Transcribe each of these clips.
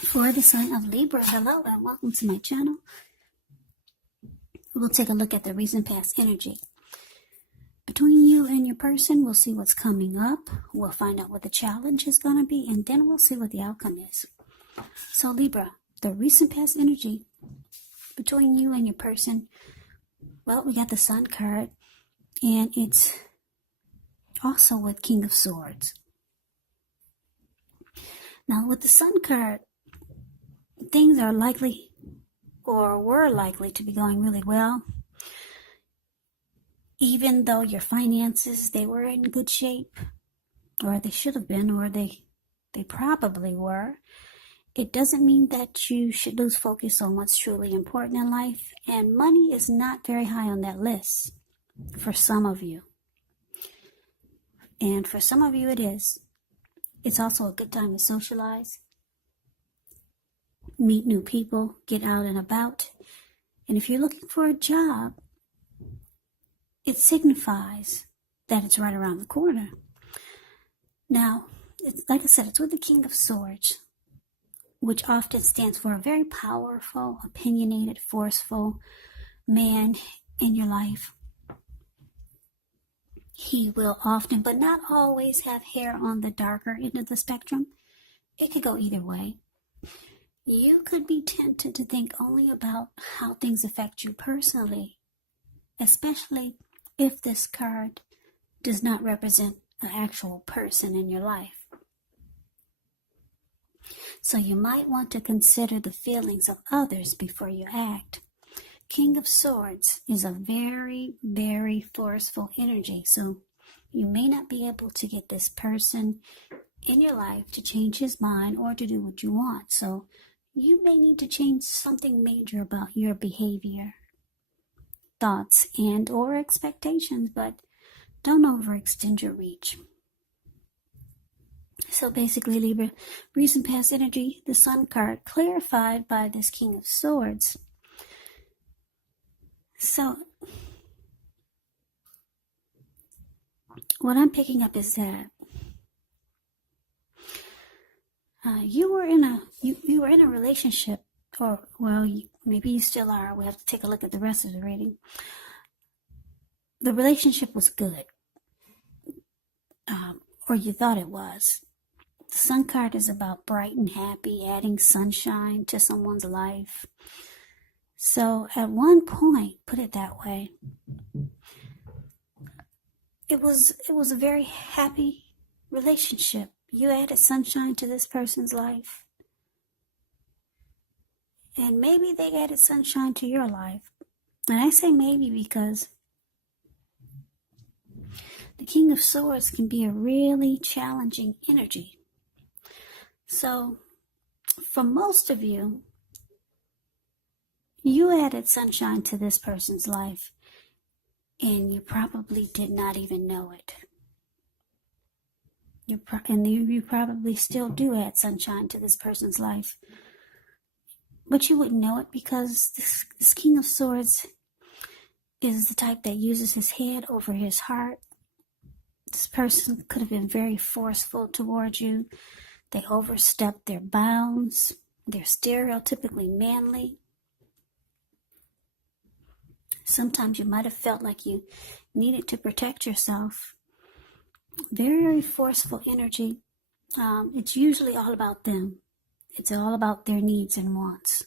For the sign of Libra, hello and welcome to my channel. We'll take a look at the recent past energy. Between you and your person, we'll see what's coming up. We'll find out what the challenge is going to be, and then we'll see what the outcome is. So Libra, the recent past energy between you and your person, well, we got the Sun card, and it's also with King of Swords. Now with the Sun card, things are likely or were likely to be going really well. Even though your finances, they were in good shape, or they should have been, or they probably were, it doesn't mean that you should lose focus on what's truly important in life. And money is not very high on that list for some of you. And for some of you it is. It's also a good time to socialize, meet new people, get out and about. And if you're looking for a job, it signifies that it's right around the corner. Now, it's, like I said, it's with the King of Swords, which often stands for a very powerful, opinionated, forceful man in your life. He will often, but not always, have hair on the darker end of the spectrum. It could go either way. You could be tempted to think only about how things affect you personally, especially if this card does not represent an actual person in your life. So you might want to consider the feelings of others before you act. King of Swords is a very, very forceful energy, so you may not be able to get this person in your life to change his mind or to do what you want. So you may need to change something major about your behavior, thoughts, and or expectations, but don't overextend your reach. So basically, Libra, recent past energy, the Sun card, clarified by this King of Swords. So what I'm picking up is that you were in a relationship, or well, maybe you still are. We have to take a look at the rest of the reading. The relationship was good, or you thought it was. The Sun card is about bright and happy, adding sunshine to someone's life. So at one point, put it that way, it was a very happy relationship. You added sunshine to this person's life. And maybe they added sunshine to your life. And I say maybe because the King of Swords can be a really challenging energy. So for most of you, you added sunshine to this person's life, and you probably did not even know it. You probably still do add sunshine to this person's life, but you wouldn't know it because this King of Swords is the type that uses his head over his heart. This person could have been very forceful towards you. They overstepped their bounds. They're stereotypically manly. Sometimes you might have felt like you needed to protect yourself. Very, very forceful energy. It's usually all about them. It's all about their needs and wants.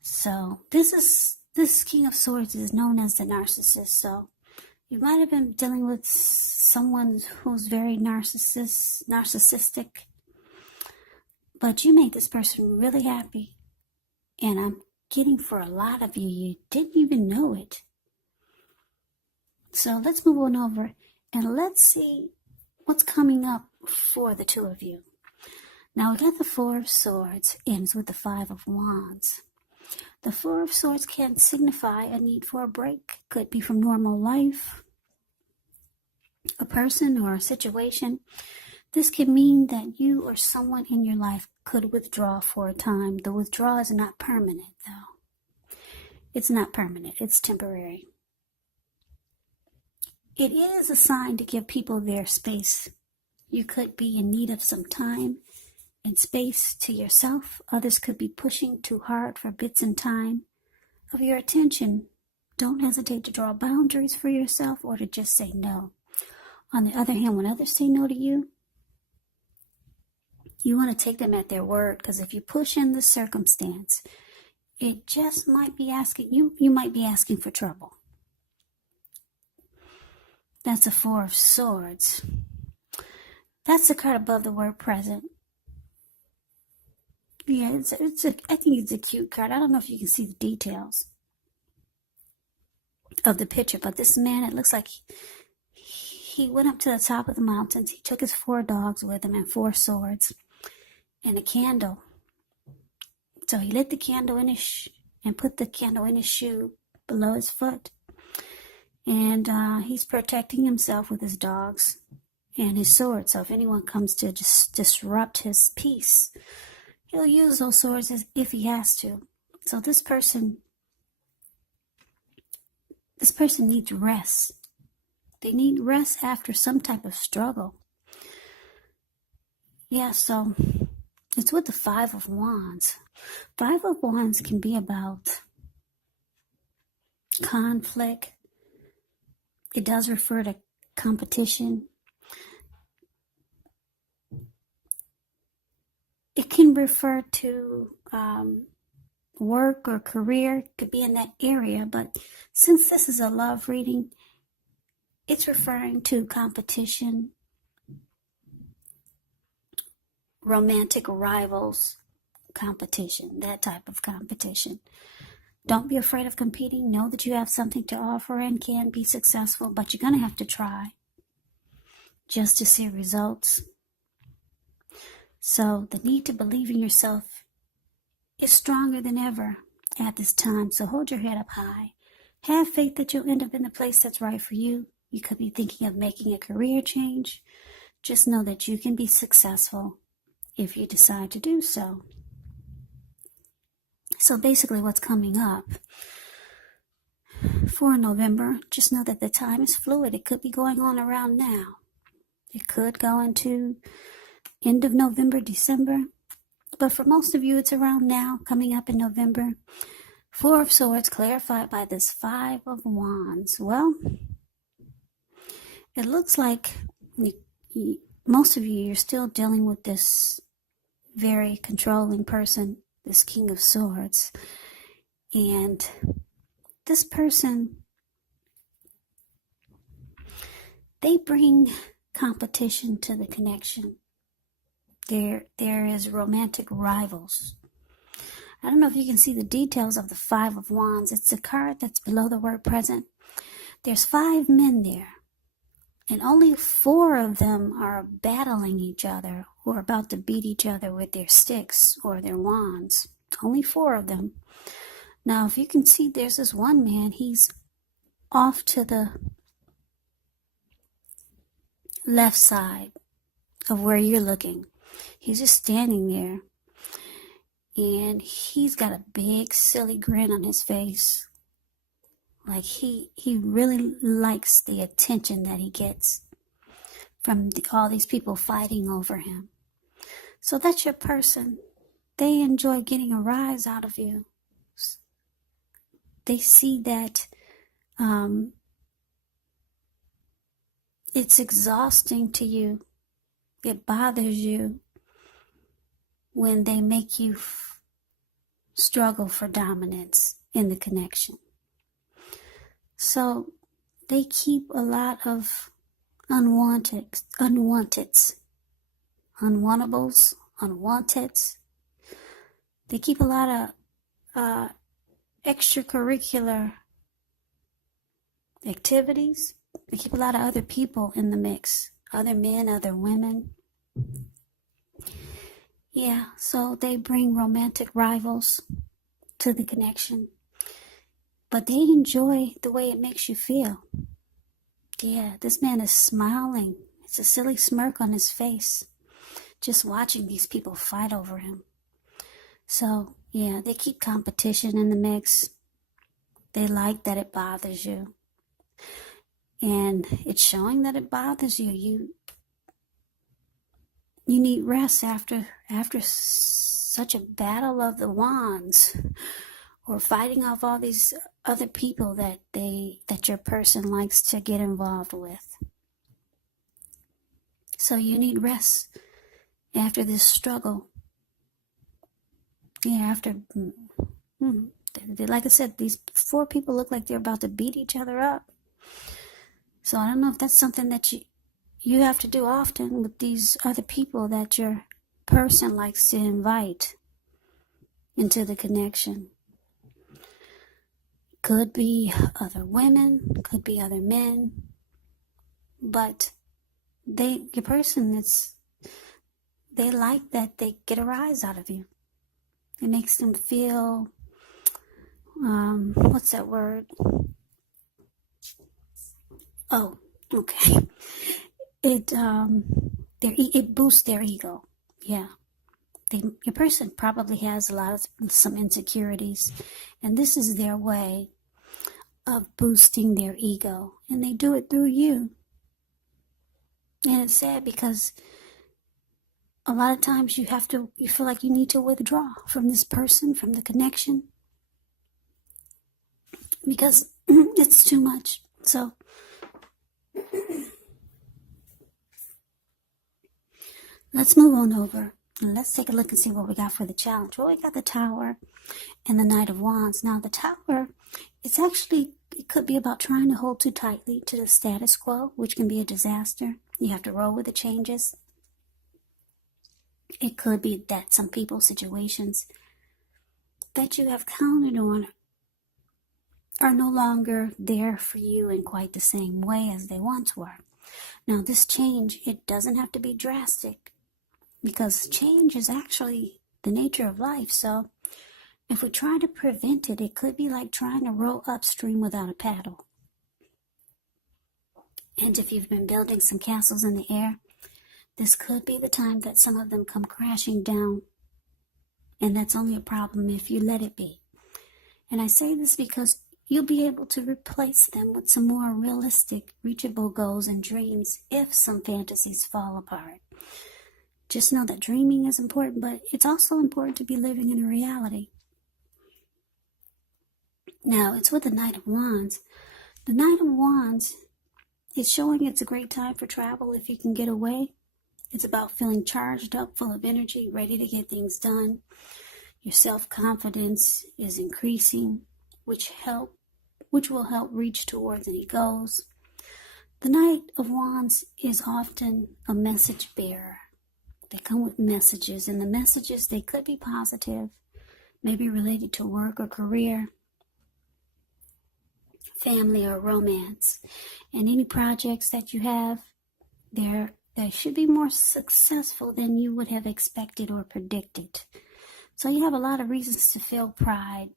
So this King of Swords is known as the narcissist. So you might have been dealing with someone who's very narcissistic, but you made this person really happy. And I'm getting for a lot of you, you didn't even know it. So let's move on over and let's see what's coming up for the two of you. Now we got the Four of Swords, ends with the Five of Wands. The Four of Swords can signify a need for a break. Could be from normal life, a person, or a situation. This could mean that you or someone in your life could withdraw for a time. The withdrawal is not permanent, though. It's not permanent. It's temporary. It is a sign to give people their space. You could be in need of some time and space to yourself. Others could be pushing too hard for bits and time of your attention. Don't hesitate to draw boundaries for yourself or to just say no. On the other hand, when others say no to you, you want to take them at their word, because if you push in the circumstance, it just might be asking you might be asking for trouble. That's a Four of Swords. That's the card above the word present. Yeah, I think it's a cute card. I don't know if you can see the details of the picture, but this man, it looks like he went up to the top of the mountains. He took his 4 dogs with him and 4 swords and a candle. So he lit the candle in and put the candle in his shoe below his foot. And he's protecting himself with his dogs and his sword. So if anyone comes to just disrupt his peace, he'll use those swords as if he has to. So this person needs rest. They need rest after some type of struggle. Yeah, so it's with the 5 of Wands. 5 of Wands can be about conflict. It does refer to competition. It can refer to work or career. It could be in that area, but since this is a love reading, it's referring to competition, romantic rivals, competition, that type of competition. Don't be afraid of competing. Know that you have something to offer and can be successful, but you're going to have to try just to see results. So the need to believe in yourself is stronger than ever at this time. So hold your head up high. Have faith that you'll end up in the place that's right for you. You could be thinking of making a career change. Just know that you can be successful if you decide to do so. So basically what's coming up for November, just know that the time is fluid. It could be going on around now. It could go into end of November, December. But for most of you, it's around now, coming up in November. 4 of Swords clarified by this 5 of Wands. Well, it looks like most of you, you're still dealing with this very controlling person, this King of Swords. And this person, they bring competition to the connection. There is romantic rivals. I don't know if you can see the details of the 5 of Wands. It's a card that's below the word present. There's 5 men there, and only 4 of them are battling each other or about to beat each other with their sticks or their wands. Only 4 of them. Now, if you can see, there's this one man. He's off to the left side of where you're looking. He's just standing there, and he's got a big silly grin on his face. Like he really likes the attention that he gets from all these people fighting over him. So that's your person. They enjoy getting a rise out of you. They see that it's exhausting to you. It bothers you when they make you struggle for dominance in the connection. So they keep a lot of unwanteds, unwanteds. They keep a lot of extracurricular activities. They keep a lot of other people in the mix, other men, other women. Yeah, so they bring romantic rivals to the connection. But they enjoy the way it makes you feel. Yeah, this man is smiling. It's a silly smirk on his face, just watching these people fight over him. So, yeah, they keep competition in the mix. They like that it bothers you. And it's showing that it bothers you. you need rest after such a battle of the wands, or fighting off all these other people that your person likes to get involved with. So you need rest after this struggle. Yeah, after, like I said, these 4 people look like they're about to beat each other up. So I don't know if that's something that you have to do often with these other people that your person likes to invite into the connection. Could be other women, could be other men, but your person, they like that they get a rise out of you. It makes them feel, what's that word? Oh, okay. It boosts their ego. Yeah. Your person probably has some insecurities, and this is their way of boosting their ego, and they do it through you. And it's sad because a lot of times you feel like you need to withdraw from this person, from the connection, because it's too much. So let's move on over. Let's take a look and see what we got for the challenge. Well, we got the Tower and the Knight of Wands. Now, the Tower, it could be about trying to hold too tightly to the status quo, which can be a disaster. You have to roll with the changes. It could be that some people's situations that you have counted on are no longer there for you in quite the same way as they once were. Now, this change, it doesn't have to be drastic, because change is actually the nature of life. So if we try to prevent it, it could be like trying to row upstream without a paddle. And if you've been building some castles in the air, this could be the time that some of them come crashing down. And that's only a problem if you let it be. And I say this because you'll be able to replace them with some more realistic, reachable goals and dreams if some fantasies fall apart. Just know that dreaming is important, but it's also important to be living in a reality. Now, it's with the Knight of Wands. The Knight of Wands is showing it's a great time for travel if you can get away. It's about feeling charged up, full of energy, ready to get things done. Your self-confidence is increasing, which will help reach towards any goals. The Knight of Wands is often a message bearer. They come with messages, and the messages, they could be positive, maybe related to work or career, family or romance. And any projects that you have, they should be more successful than you would have expected or predicted. So you have a lot of reasons to feel pride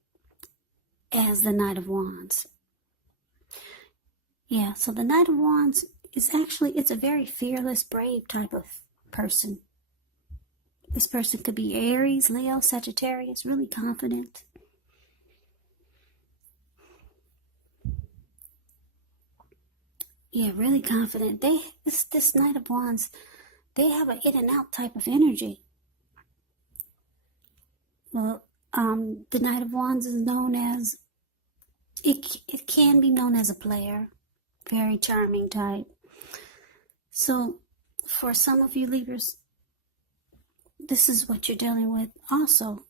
as the Knight of Wands. Yeah, so the Knight of Wands is it's a very fearless, brave type of person. This person could be Aries, Leo, Sagittarius, really confident. Yeah, really confident. This Knight of Wands, they have an in and out type of energy. Well, the Knight of Wands is known as, it can be known as a player, very charming type. So for some of you Libras, this is what you're dealing with. Also,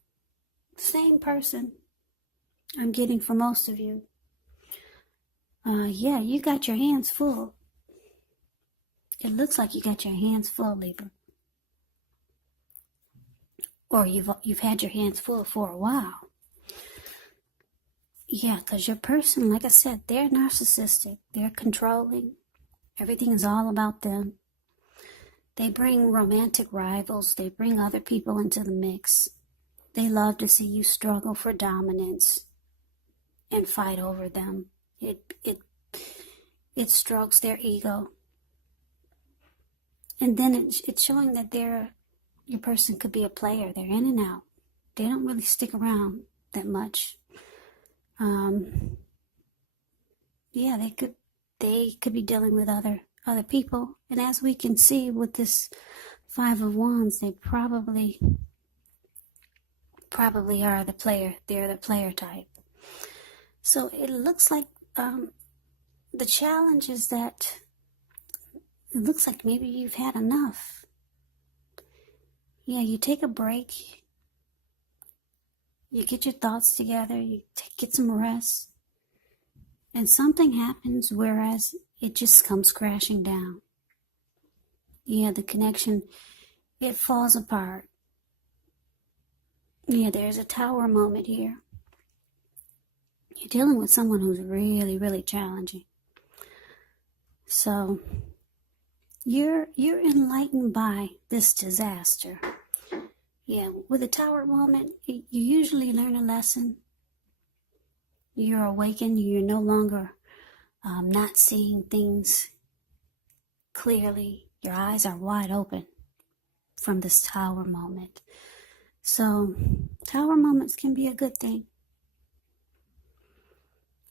same person I'm getting for most of you. Yeah, you got your hands full. It looks like you got your hands full, Libra. Or you've had your hands full for a while. Yeah, because your person, like I said, they're narcissistic. They're controlling. Everything is all about them. They bring romantic rivals. They bring other people into the mix. They love to see you struggle for dominance and fight over them. It strokes their ego. And then it's showing that your person could be a player. They're in and out. They don't really stick around that much. Yeah, they could be dealing with other people. And as we can see with this Five of Wands, they probably are the player. They're the player type. So it looks like the challenge is that it looks like maybe you've had enough. Yeah, you take a break. You get your thoughts together. You get some rest. And something happens, whereas it just comes crashing down. Yeah, the connection, it falls apart. Yeah, there's a tower moment here. You're dealing with someone who's really, really challenging. So, you're enlightened by this disaster. Yeah, with a tower moment, you usually learn a lesson. You're awakened. You're no longer not seeing things clearly. Your eyes are wide open from this tower moment. So, tower moments can be a good thing.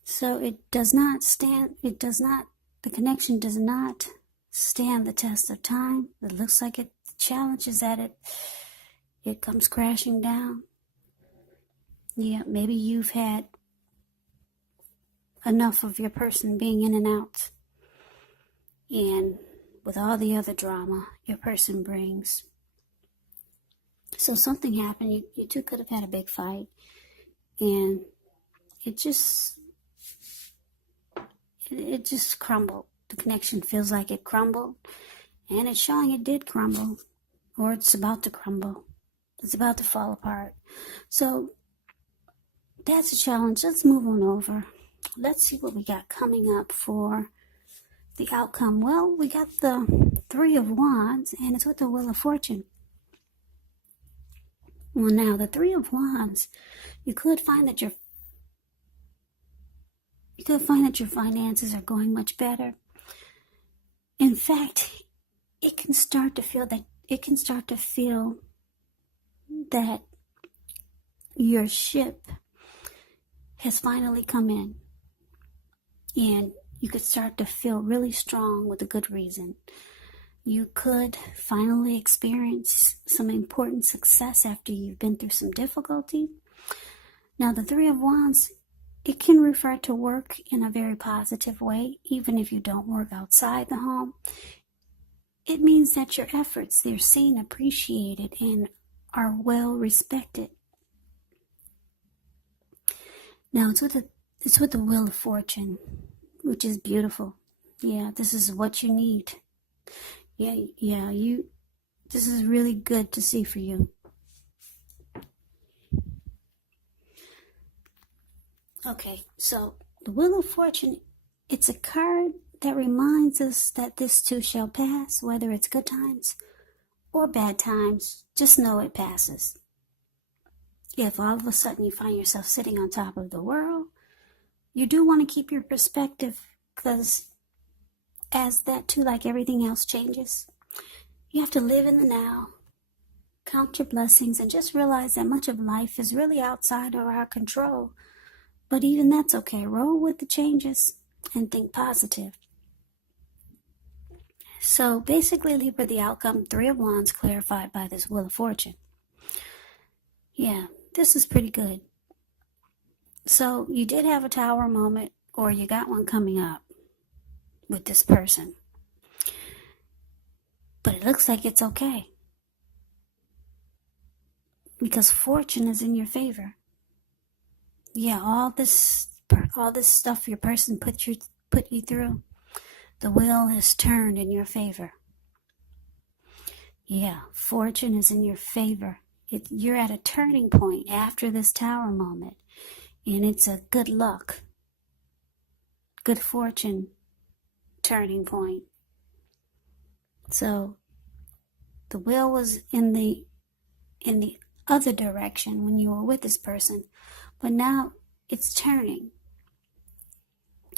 So the connection does not stand the test of time. It looks like the challenge is that it comes crashing down. Yeah, maybe you've had enough of your person being in and out. And with all the other drama your person brings. So something happened. You two could have had a big fight. And it just crumbled. The connection feels like it crumbled. And it's showing it did crumble. Or it's about to crumble. It's about to fall apart. So that's a challenge. Let's move on over. Let's see what we got coming up for the outcome. Well, we got the Three of Wands, and it's with the Wheel of Fortune. Well, now, the Three of Wands, you could find that your finances are going much better. In fact, it can start to feel that your ship has finally come in, and you could start to feel really strong with a good reason. You could finally experience some important success after you've been through some difficulty. Now, the Three of Wands, it can refer to work in a very positive way, even if you don't work outside the home. It means that your efforts, they're seen, appreciated, and are well respected. Now, it's with the Wheel of Fortune, which is beautiful. Yeah, this is what you need. Yeah, this is really good to see for you. Okay, so the Wheel of Fortune, it's a card that reminds us that this too shall pass, whether it's good times or bad times. Just know it passes. If all of a sudden you find yourself sitting on top of the world, you do want to keep your perspective, because as that too, like everything else, changes, you have to live in the now, count your blessings, and just realize that much of life is really outside of our control. But even that's okay. Roll with the changes and think positive. So basically, Libra, the outcome, Three of Wands clarified by this Wheel of Fortune. Yeah, this is pretty good. So you did have a tower moment, or you got one coming up with this person. But it looks like it's okay, because fortune is in your favor. Yeah, all this stuff your person put you through, the wheel has turned in your favor. Yeah, fortune is in your favor. You're at a turning point after this tower moment, and it's a good luck, good fortune turning point. So the wheel was in the other direction when you were with this person, but now it's turning.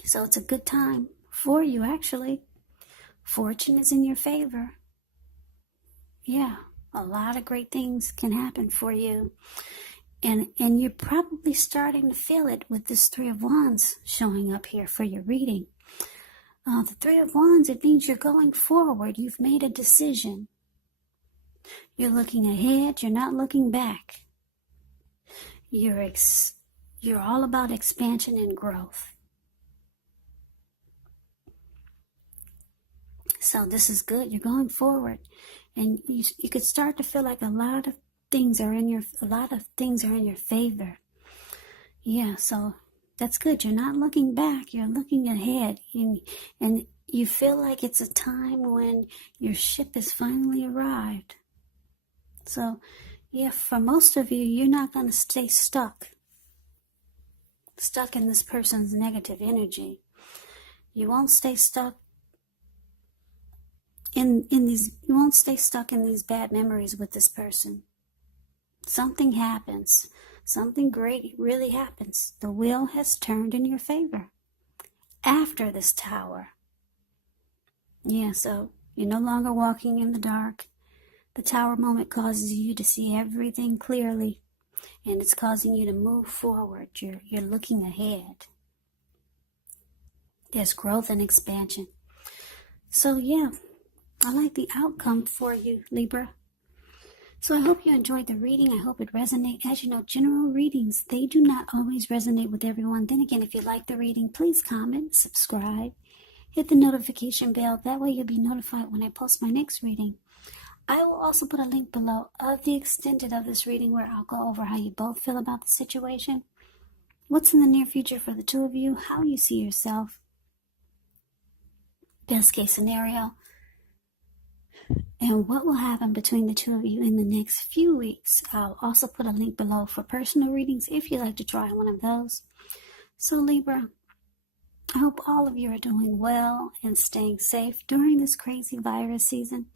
So it's a good time for you, actually. Fortune is in your favor. Yeah, a lot of great things can happen for you. And you're probably starting to feel it with this Three of Wands showing up here for your reading. The Three of Wands, it means you're going forward. You've made a decision. You're looking ahead. You're not looking back. You're all about expansion and growth. So this is good. You're going forward, and you could start to feel like a lot of things are in your favor. Yeah, so that's good. You're not looking back. You're looking ahead, and you feel like it's a time when your ship has finally arrived. So, yeah, for most of you, you're not going to stay stuck in this person's negative energy. You won't stay stuck in these bad memories with this person. Something happens. Something great really happens. The wheel has turned in your favor after this Tower. Yeah, so you're no longer walking in the dark. The Tower moment causes you to see everything clearly, and it's causing you to move forward. You're looking ahead. There's growth and expansion. So yeah, I like the outcome for you, Libra. So I hope you enjoyed the reading. I hope it resonates. As you know, general readings, they do not always resonate with everyone. Then again, if you like the reading, please comment, subscribe, hit the notification bell. That way you'll be notified when I post my next reading. I will also put a link below of the extended of this reading where I'll go over how you both feel about the situation, what's in the near future for the two of you, how you see yourself, best case scenario, and what will happen between the two of you in the next few weeks. I'll also put a link below for personal readings if you'd like to try one of those. So Libra, I hope all of you are doing well and staying safe during this crazy virus season.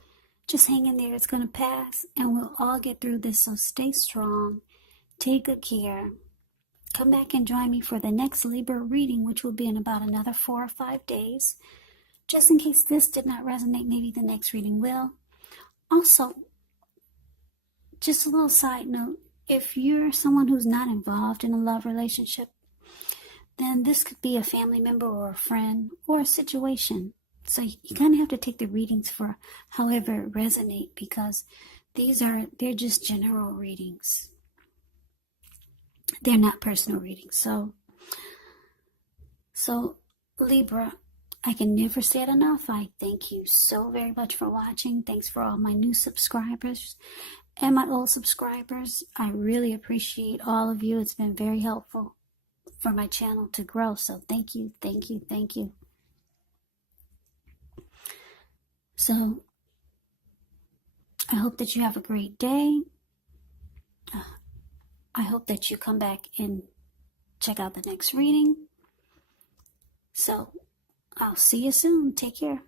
Just hang in there. It's going to pass, and we'll all get through this. So stay strong. Take good care. Come back and join me for the next Libra reading, which will be in about another 4 or 5 days. Just in case this did not resonate, maybe the next reading will. Also, just a little side note, if you're someone who's not involved in a love relationship, then this could be a family member or a friend or a situation. So you kind of have to take the readings for however it resonate, because they're just general readings. They're not personal readings. So Libra, I can never say it enough. I thank you so very much for watching. Thanks for all my new subscribers and my old subscribers. I really appreciate all of you. It's been very helpful for my channel to grow. So thank you, thank you, thank you. So I hope that you have a great day. I hope that you come back and check out the next reading. So I'll see you soon. Take care.